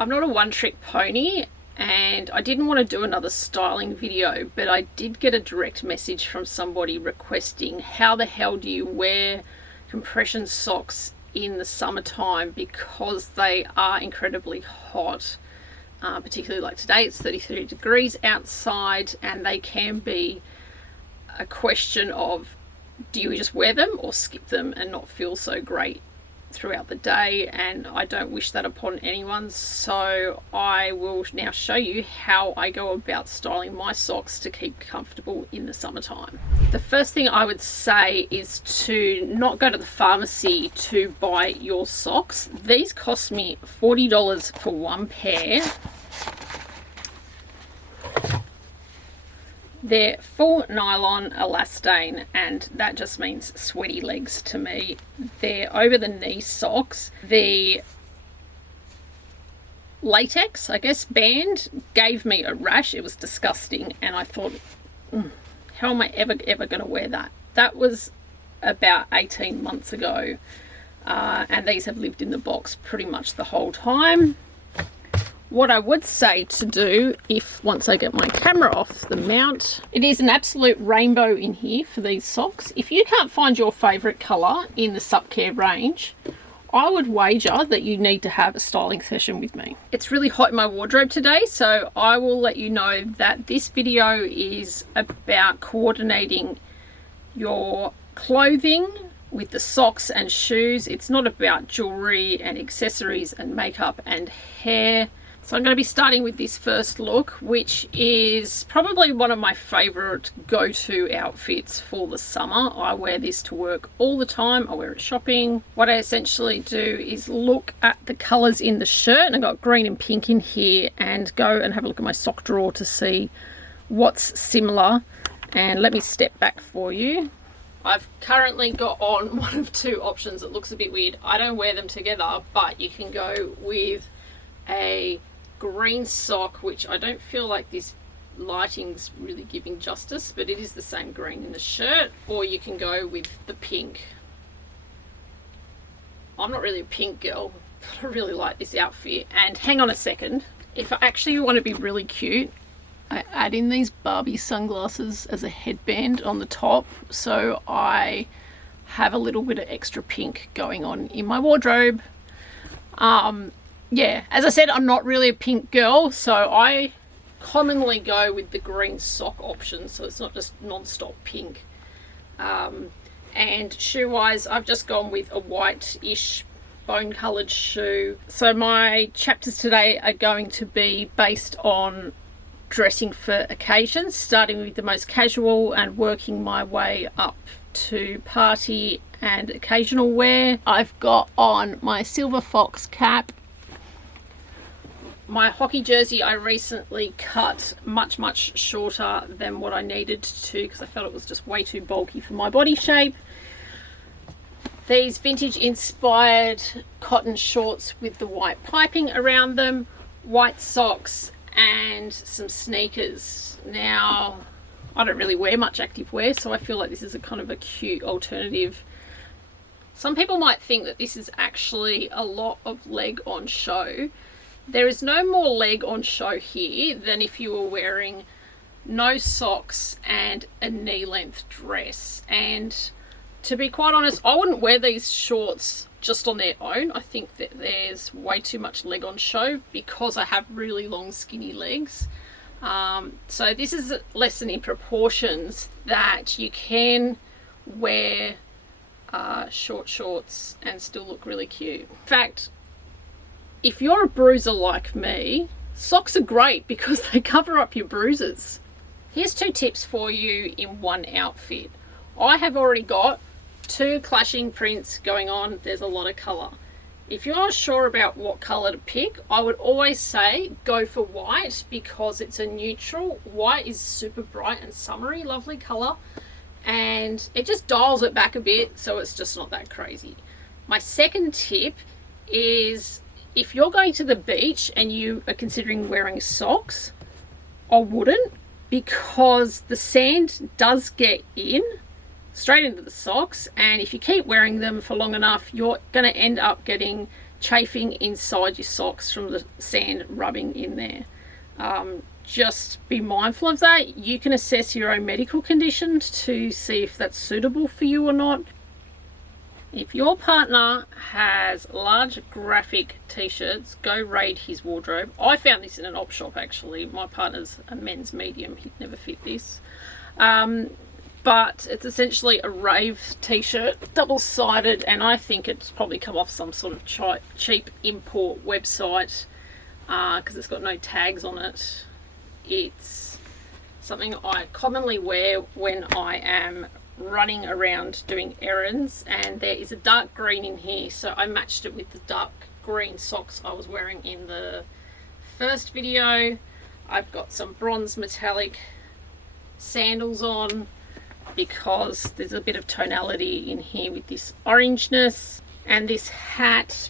I'm not a one-trick pony, and I didn't want to do another styling video, but I did get a direct message from somebody requesting, how the hell do you wear compression socks in the summertime, because they are incredibly hot, particularly like today. It's 33 degrees outside, and they can be a question of, do you just wear them or skip them and not feel so great throughout the day? And I don't wish that upon anyone, so I will now show you how I go about styling my socks to keep comfortable in the summertime. The first thing I would say is to not go to the pharmacy to buy your socks. These cost me $40 for one pair. They're full nylon elastane, and that just means sweaty legs to me. They're over the knee socks. The latex, I guess, band gave me a rash. It was disgusting, and I thought, how am I ever going to wear that? That was about 18 months ago, and these have lived in the box pretty much the whole time. What I would say to do, if once I get my camera off the mount, it is an absolute rainbow in here for these socks. If you can't find your favourite colour in the Supcare range, I would wager that you need to have a styling session with me. It's really hot in my wardrobe today, so I will let you know that this video is about coordinating your clothing with the socks and shoes. It's not about jewellery and accessories and makeup and hair. So I'm going to be starting with this first look, which is probably one of my favourite go-to outfits for the summer. I wear this to work all the time. I wear it shopping. What I essentially do is look at the colours in the shirt, and I've got green and pink in here, and go and have a look at my sock drawer to see what's similar. And let me step back for you. I've currently got on one of two options. It looks a bit weird. I don't wear them together, but you can go with a green sock, which I don't feel like this lighting's really giving justice, but it is the same green in the shirt, or you can go with the pink. I'm not really a pink girl, but I really like this outfit. And hang on a second, if I actually want to be really cute, I add in these Barbie sunglasses as a headband on the top, so I have a little bit of extra pink going on in my wardrobe. Yeah, as I said, I'm not really a pink girl, so I commonly go with the green sock option, so it's not just non-stop pink. And shoe-wise, I've just gone with a white-ish bone-coloured shoe. So my chapters today are going to be based on dressing for occasions, starting with the most casual and working my way up to party and occasional wear. I've got on my silver fox cap. My hockey jersey I recently cut much shorter than what I needed to, because I felt it was just way too bulky for my body shape. These vintage inspired cotton shorts with the white piping around them, white socks, and some sneakers. Now, I don't really wear much active wear, so I feel like this is a kind of a cute alternative. Some people might think that this is actually a lot of leg on show. There is no more leg on show here than if you were wearing no socks and a knee-length dress. And to be quite honest, I wouldn't wear these shorts just on their own. I think that there's way too much leg on show because I have really long skinny legs. So this is a lesson in proportions, that you can wear short shorts and still look really cute. In fact, if you're a bruiser like me, socks are great because they cover up your bruises. Here's two tips for you in one outfit. I have already got two clashing prints going on. There's a lot of colour. If you're not sure about what colour to pick, I would always say go for white, because it's a neutral. White is super bright and summery, lovely colour, and it just dials it back a bit, so it's just not that crazy. My second tip is, if you're going to the beach and you are considering wearing socks, I wouldn't, because the sand does get in straight into the socks, and if you keep wearing them for long enough, you're going to end up getting chafing inside your socks from the sand rubbing in there. Just be mindful of that. You can assess your own medical condition to see if that's suitable for you or not. If your partner has large graphic t-shirts, go raid his wardrobe. I found this in an op shop actually. My partner's a men's medium, he'd never fit this. But it's essentially a rave t-shirt, double-sided, and I think it's probably come off some sort of cheap import website because it's got no tags on it. It's something I commonly wear when I am running around doing errands, and there is a dark green in here, so I matched it with the dark green socks I was wearing in the first video. I've got some bronze metallic sandals on because there's a bit of tonality in here with this orangeness, and this hat,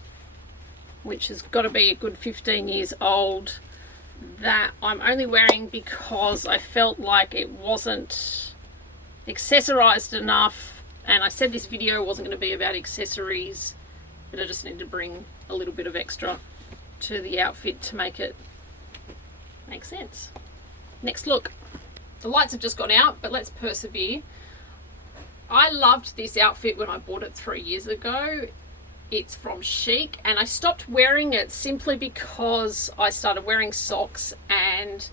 which has got to be a good 15 years old, that I'm only wearing because I felt like it wasn't accessorized enough, and I said this video wasn't going to be about accessories, but I just need to bring a little bit of extra to the outfit to make it make sense. Next look. The lights have just gone out, but let's persevere. I loved this outfit when I bought it 3 years ago. It's from Chic, and I stopped wearing it simply because I started wearing socks, and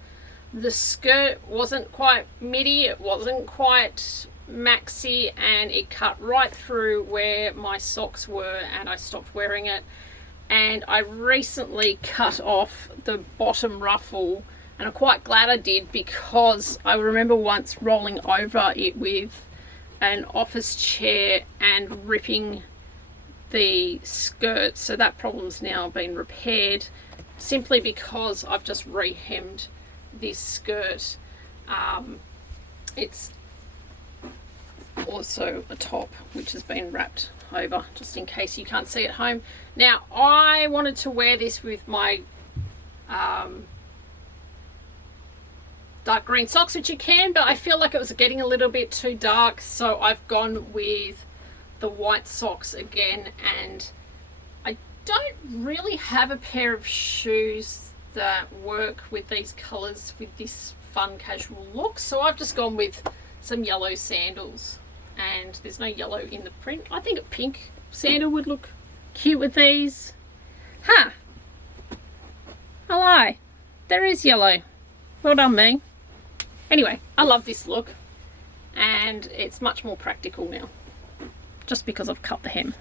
the skirt wasn't quite midi, it wasn't quite maxi, and it cut right through where my socks were, and I stopped wearing it. And I recently cut off the bottom ruffle, and I'm quite glad I did, because I remember once rolling over it with an office chair and ripping the skirt, so that problem's now been repaired simply because I've just re-hemmed this skirt. It's also a top which has been wrapped over, just in case you can't see at home. Now, I wanted to wear this with my dark green socks, which you can, but I feel like it was getting a little bit too dark, so I've gone with the white socks again. And I don't really have a pair of shoes that work with these colors with this fun casual look, so I've just gone with some yellow sandals, and there's no yellow in the print. I think a pink sandal would look cute with these. Huh, hello, there is yellow. Well done me. Anyway, I love this look, and it's much more practical now, just because I've cut the hem.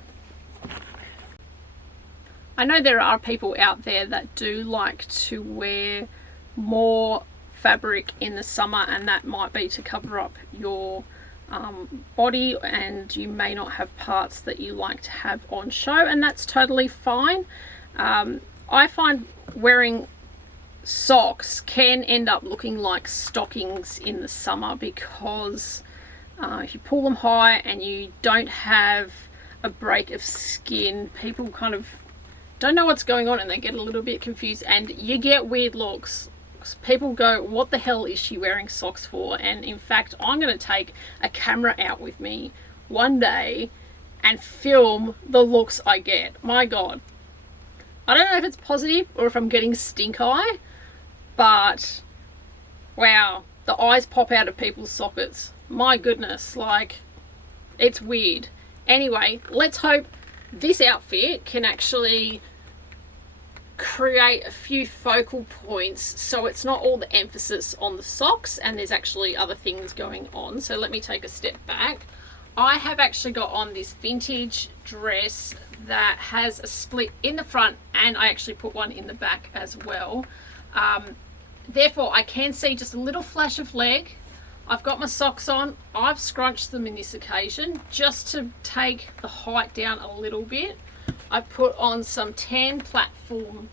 I know there are people out there that do like to wear more fabric in the summer, and that might be to cover up your body, and you may not have parts that you like to have on show, and that's totally fine. I find wearing socks can end up looking like stockings in the summer, because if you pull them high and you don't have a break of skin, people kind of don't know what's going on and they get a little bit confused, and you get weird looks. People go, what the hell is she wearing socks for? And in fact, I'm going to take a camera out with me one day and film the looks I get. My God. I don't know if it's positive or if I'm getting stink eye, but wow, the eyes pop out of people's sockets. My goodness, like, it's weird. Anyway, let's hope this outfit can actually create a few focal points so it's not all the emphasis on the socks and there's actually other things going on. So let me take a step back. I have actually got on this vintage dress that has a split in the front, and I actually put one in the back as well. Therefore I can see just a little flash of leg. I've got my socks on. I've scrunched them in this occasion just to take the height down a little bit. I put on some tan platform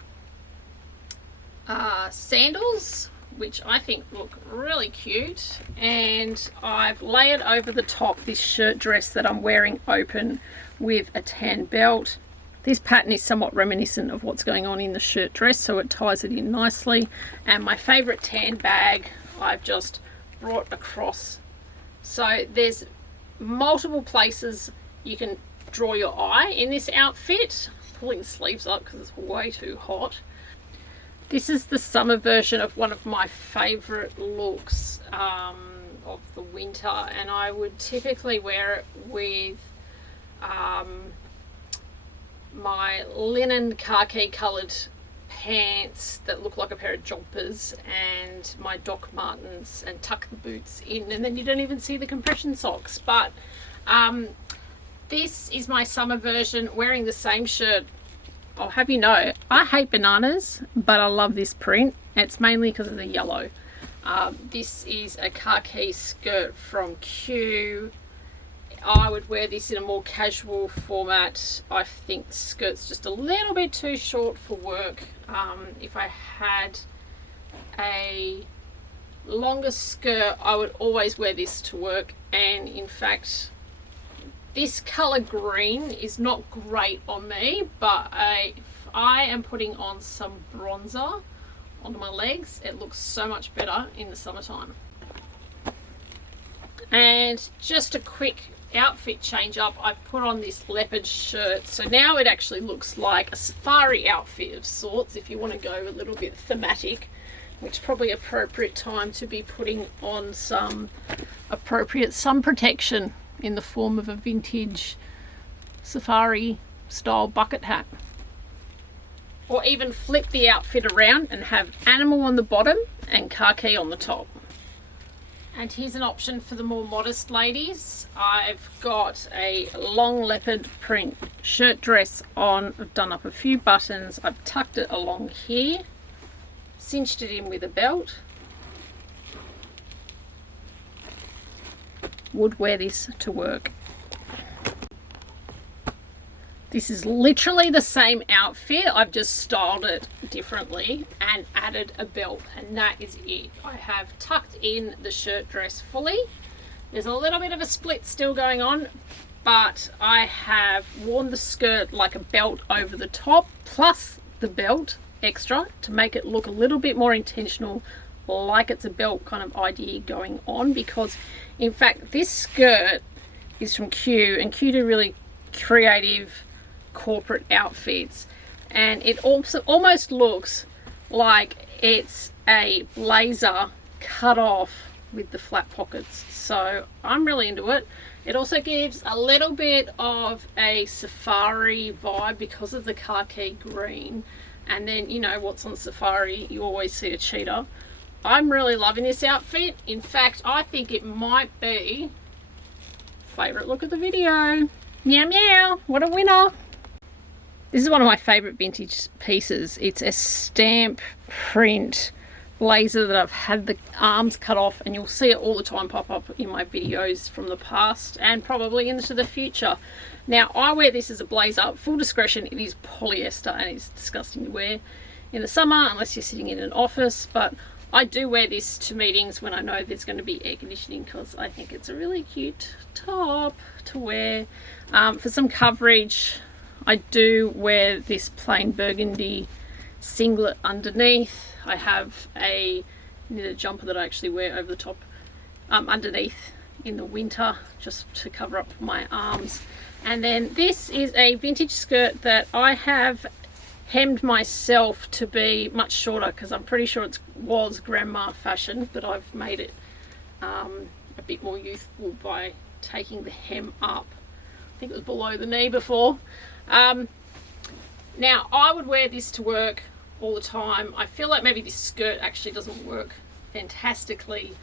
sandals, which I think look really cute, and I've layered over the top this shirt dress that I'm wearing open with a tan belt. This pattern is somewhat reminiscent of what's going on in the shirt dress, so it ties it in nicely. And my favorite tan bag I've just brought across. So there's multiple places you can draw your eye in this outfit. pulling the sleeves up because it's way too hot. This is the summer version of one of my favorite looks of the winter, and I would typically wear it with my linen khaki coloured pants that look like a pair of jumpers and my Doc Martens, and tuck the boots in, and then you don't even see the compression socks. But this is my summer version, wearing the same shirt. I'll have you know, I hate bananas, but I love this print. It's mainly because of the yellow. This is a khaki skirt from Q. I would wear this in a more casual format. I think the skirt's just a little bit too short for work. If I had a longer skirt, I would always wear this to work. And in fact, this color green is not great on me, but if I am putting on some bronzer onto my legs, it looks so much better in the summertime. And just a quick outfit change up, I've put on this leopard shirt, so now it actually looks like a safari outfit of sorts if you want to go a little bit thematic, which is probably appropriate time to be putting on some appropriate sun protection in the form of a vintage safari style bucket hat. Or even flip the outfit around and have animal on the bottom and khaki on the top. And here's an option for the more modest ladies. I've got a long leopard print shirt dress on. I've done up a few buttons. I've tucked it along here, cinched it in with a belt. Would wear this to work. This is literally the same outfit, I've just styled it differently and added a belt, and that is it. I have tucked in the shirt dress fully. There's a little bit of a split still going on, but I have worn the skirt like a belt over the top, plus the belt extra to make it look a little bit more intentional, like it's a belt kind of idea going on. Because in fact this skirt is from Q, and Q do really creative corporate outfits, and it also almost looks like it's a blazer cut off with the flat pockets, so I'm really into it. It also gives a little bit of a safari vibe because of the khaki green, and then you know what's on safari, you always see a cheetah. I'm really loving this outfit. In fact, I think it might be favorite look of the video. Meow meow, what a winner. This is one of my favorite vintage pieces. It's a stamp print blazer that I've had the arms cut off, and you'll see it all the time pop up in my videos from the past and probably into the future. Now I wear this as a blazer. Full discretion, it is polyester and it's disgusting to wear in the summer unless you're sitting in an office, but I do wear this to meetings when I know there's going to be air conditioning, because I think it's a really cute top to wear. For some coverage, I do wear this plain burgundy singlet underneath. I have a knitted jumper that I actually wear over the top underneath in the winter, just to cover up my arms. And then this is a vintage skirt that I have hemmed myself to be much shorter, because I'm pretty sure it was grandma fashion, but I've made it a bit more youthful by taking the hem up. I think it was below the knee before. Now I would wear this to work all the time. I feel like maybe this skirt actually doesn't work fantastically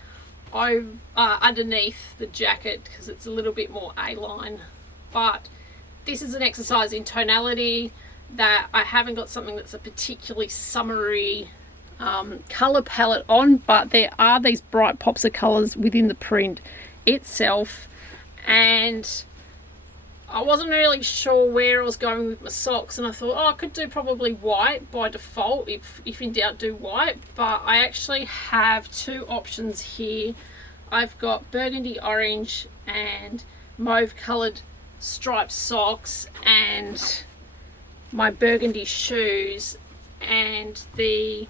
underneath the jacket because it's a little bit more A-line, but this is an exercise in tonality that I haven't got something that's a particularly summery color palette on, but there are these bright pops of colors within the print itself, and I wasn't really sure where I was going with my socks, and I thought, oh, I could do probably white by default. If in doubt, do white. But I actually have two options here. I've got burgundy orange and mauve coloured striped socks and my burgundy shoes, and the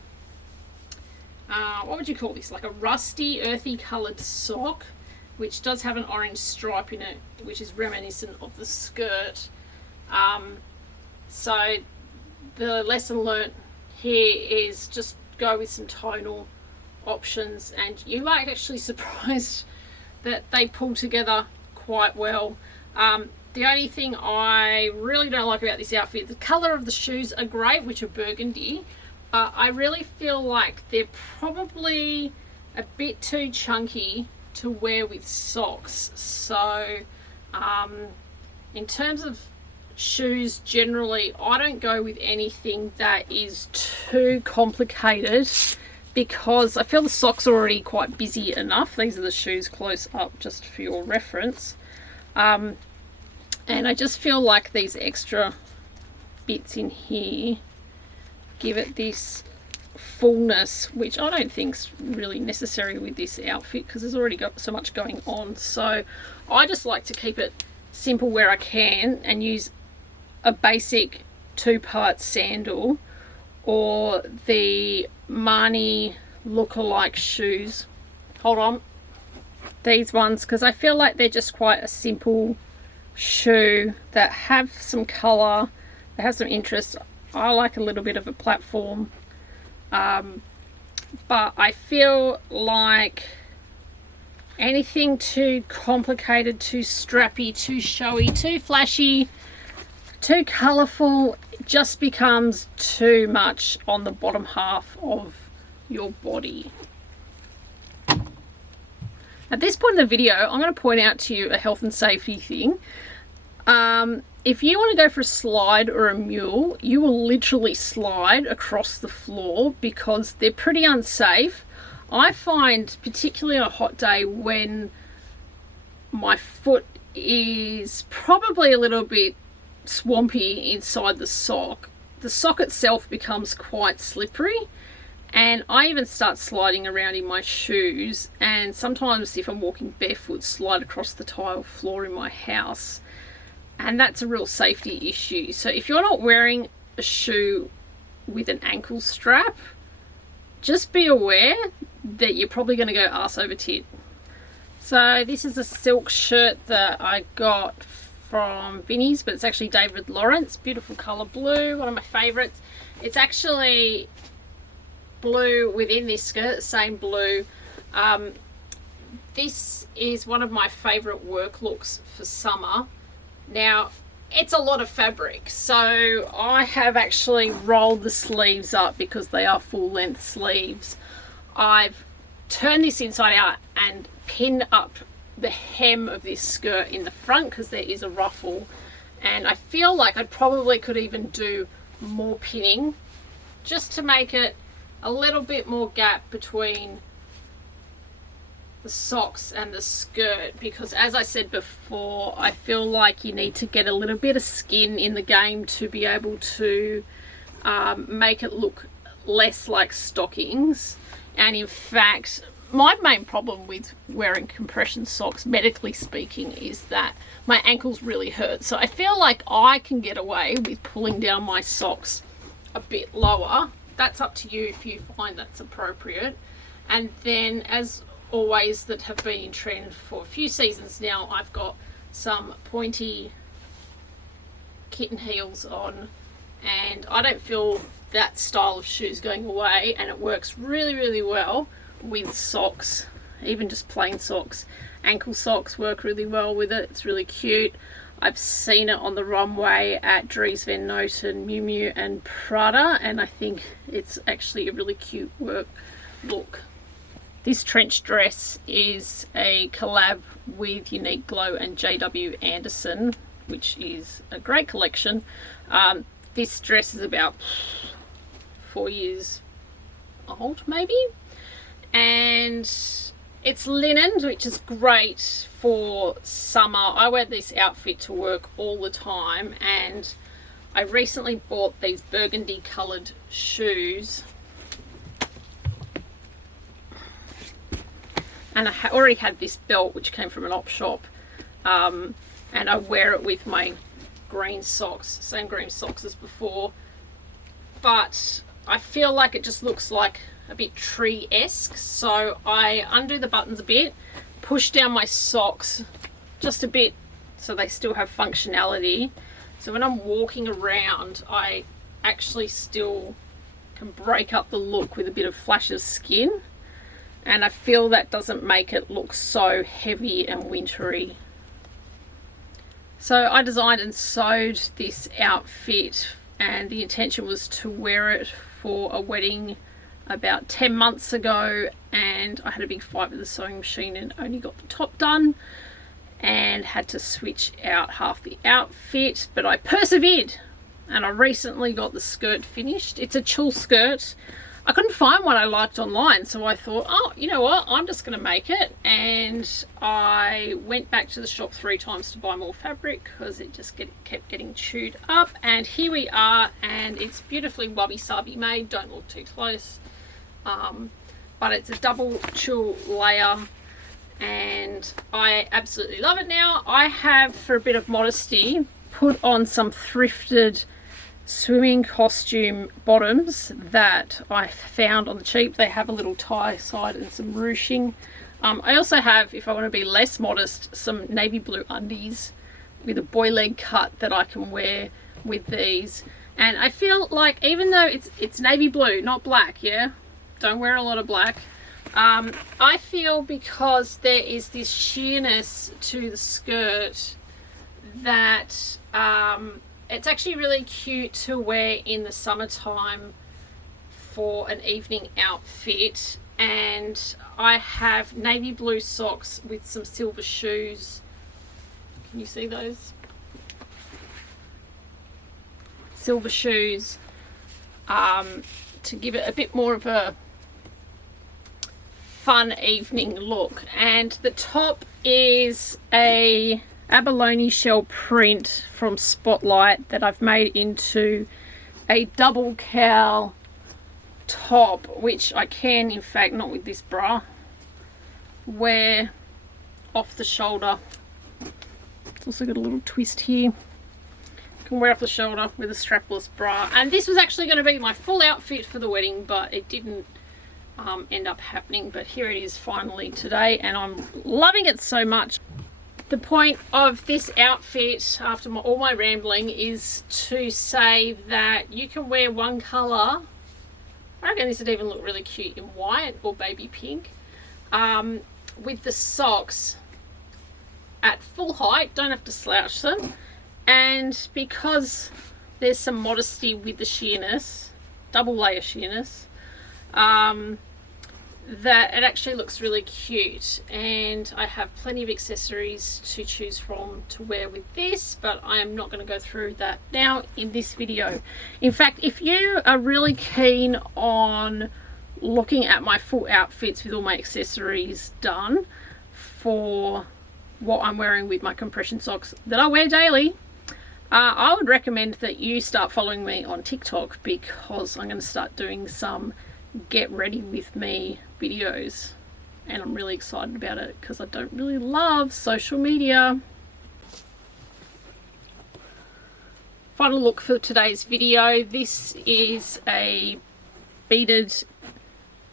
what would you call this, like a rusty earthy coloured sock, which does have an orange stripe in it, which is reminiscent of the skirt. So the lesson learnt here is just go with some tonal options, and you might actually surprised that they pull together quite well. The only thing I really don't like about this outfit, the colour of the shoes are great, which are burgundy, but I really feel like they're probably a bit too chunky to wear with socks. So in terms of shoes generally, I don't go with anything that is too complicated, because I feel the socks are already quite busy enough. These are the shoes close up just for your reference. And I just feel like these extra bits in here give it this fullness, which I don't think's really necessary with this outfit because there's already got so much going on. So I just like to keep it simple where I can and use a basic 2-part sandal or the Marni lookalike shoes. Hold on. These ones, because I feel like they're just quite a simple shoe that have some colour, they have some interest. I like a little bit of a platform, but I feel like anything too complicated, too strappy, too showy, too flashy, too colourful just becomes too much on the bottom half of your body. At this point in the video, I'm going to point out to you a health and safety thing. If you want to go for a slide or a mule, you will literally slide across the floor because they're pretty unsafe. I find, particularly on a hot day when my foot is probably a little bit swampy inside the sock itself becomes quite slippery, and I even start sliding around in my shoes, and sometimes if I'm walking barefoot, slide across the tile floor in my house, and that's a real safety issue. So if you're not wearing a shoe with an ankle strap, just be aware that you're probably going to go arse over tit. So this is a silk shirt that I got from Vinnie's, but it's actually David Lawrence. Beautiful colour blue, one of my favourites. It's actually blue within this skirt, same blue. This is one of my favourite work looks for summer. Now, it's a lot of fabric, so I have actually rolled the sleeves up because they are full length sleeves. I've turned this inside out and pinned up the hem of this skirt in the front because there is a ruffle, and I feel like I probably could even do more pinning just to make it a little bit more gap between the socks and the skirt, because as I said before, I feel like you need to get a little bit of skin in the game to be able to make it look less like stockings. And in fact, my main problem with wearing compression socks, medically speaking, is that my ankles really hurt. So I feel like I can get away with pulling down my socks a bit lower. That's up to you if you find that's appropriate. And then, as always, that have been in trend for a few seasons now, I've got some pointy kitten heels on, and I don't feel that style of shoes going away, and it works really, really well with socks, even just plain socks. Ankle socks work really well with it. It's really cute. I've seen it on the runway at Dries Van Noten, Miu Miu and Prada, and I think it's actually a really cute work look. This trench dress is a collab with Unique Glow and JW Anderson, which is a great collection. This dress is about 4 years old maybe, and it's linen, which is great for summer. I wear this outfit to work all the time, and I recently bought these burgundy coloured shoes, and I already had this belt which came from an op shop, and I wear it with my green socks, same green socks as before, but I feel like it just looks like a bit tree-esque, so I undo the buttons a bit, push down my socks just a bit so they still have functionality, So when I'm walking around, I actually still can break up the look with a bit of flash of skin, and I feel that doesn't make it look so heavy and wintry. So I designed and sewed this outfit, and the intention was to wear it for a wedding about 10 months ago, and I had a big fight with the sewing machine and only got the top done and had to switch out half the outfit, but I persevered and I recently got the skirt finished. It's a tulle skirt. I couldn't find one I liked online, so I thought, oh, you know what, I'm just going to make it. And I went back to the shop 3 times to buy more fabric because it just kept getting chewed up. And here we are, and it's beautifully wabi-sabi made. Don't look too close. But it's a double tulle layer, and I absolutely love it now. I have, for a bit of modesty, put on some thrifted swimming costume bottoms that I found on the cheap. They have a little tie side and some ruching. I also have, if I want to be less modest, some navy blue undies with a boy leg cut that I can wear with these. And I feel like, even though it's navy blue, not black, yeah, don't wear a lot of black, I feel because there is this sheerness to the skirt that it's actually really cute to wear in the summertime for an evening outfit. And I have navy blue socks with some silver shoes. Can you see those? Silver shoes, to give it a bit more of a fun evening look. And the top is a abalone shell print from Spotlight that I've made into a double cowl top, which I can, in fact, not with this bra, wear off the shoulder. It's also got a little twist here. Can wear off the shoulder with a strapless bra. And this was actually going to be my full outfit for the wedding, but it didn't end up happening. But here it is finally today, and I'm loving it so much. The point of this outfit, after all my rambling, is to say that you can wear one colour. I reckon this would even look really cute in white or baby pink, with the socks at full height. Don't have to slouch them. And because there's some modesty with the sheerness, double layer sheerness, that it actually looks really cute. And I have plenty of accessories to choose from to wear with this, but I am not going to go through that now in this video. In fact, if you are really keen on looking at my full outfits with all my accessories done for what I'm wearing with my compression socks that I wear daily, I would recommend that you start following me on TikTok, because I'm going to start doing some get ready with me videos, and I'm really excited about it because I don't really love social media. Final look for today's video. This is a beaded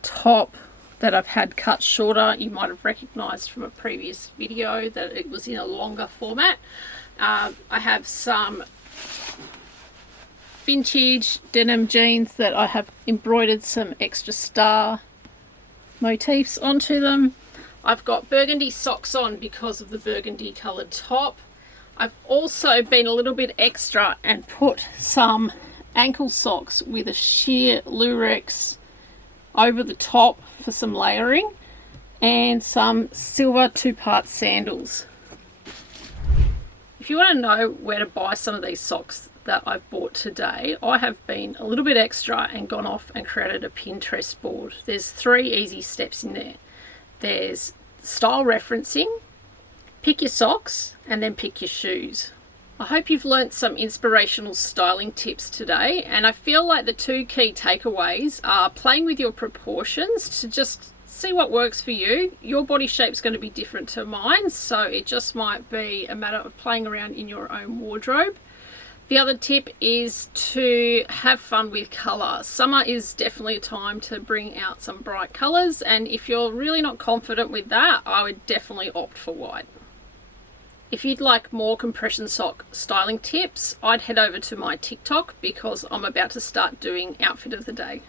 top that I've had cut shorter. You might have recognized from a previous video that it was in a longer format. I have some vintage denim jeans that I have embroidered some extra star motifs onto them. I've got burgundy socks on because of the burgundy coloured top. I've also been a little bit extra and put some ankle socks with a sheer lurex over the top for some layering, and some silver 2-part sandals. If you want to know where to buy some of these socks that I've bought today, I have been a little bit extra and gone off and created a Pinterest board. There's 3 easy steps in there. There's style referencing, pick your socks, and then pick your shoes. I hope you've learnt some inspirational styling tips today, and I feel like the 2 key takeaways are playing with your proportions to just see what works for you. Your body shape's going to be different to mine, so it just might be a matter of playing around in your own wardrobe. The other tip is to have fun with colour. Summer is definitely a time to bring out some bright colours, and if you're really not confident with that, I would definitely opt for white. If you'd like more compression sock styling tips, I'd head over to my TikTok because I'm about to start doing outfit of the day.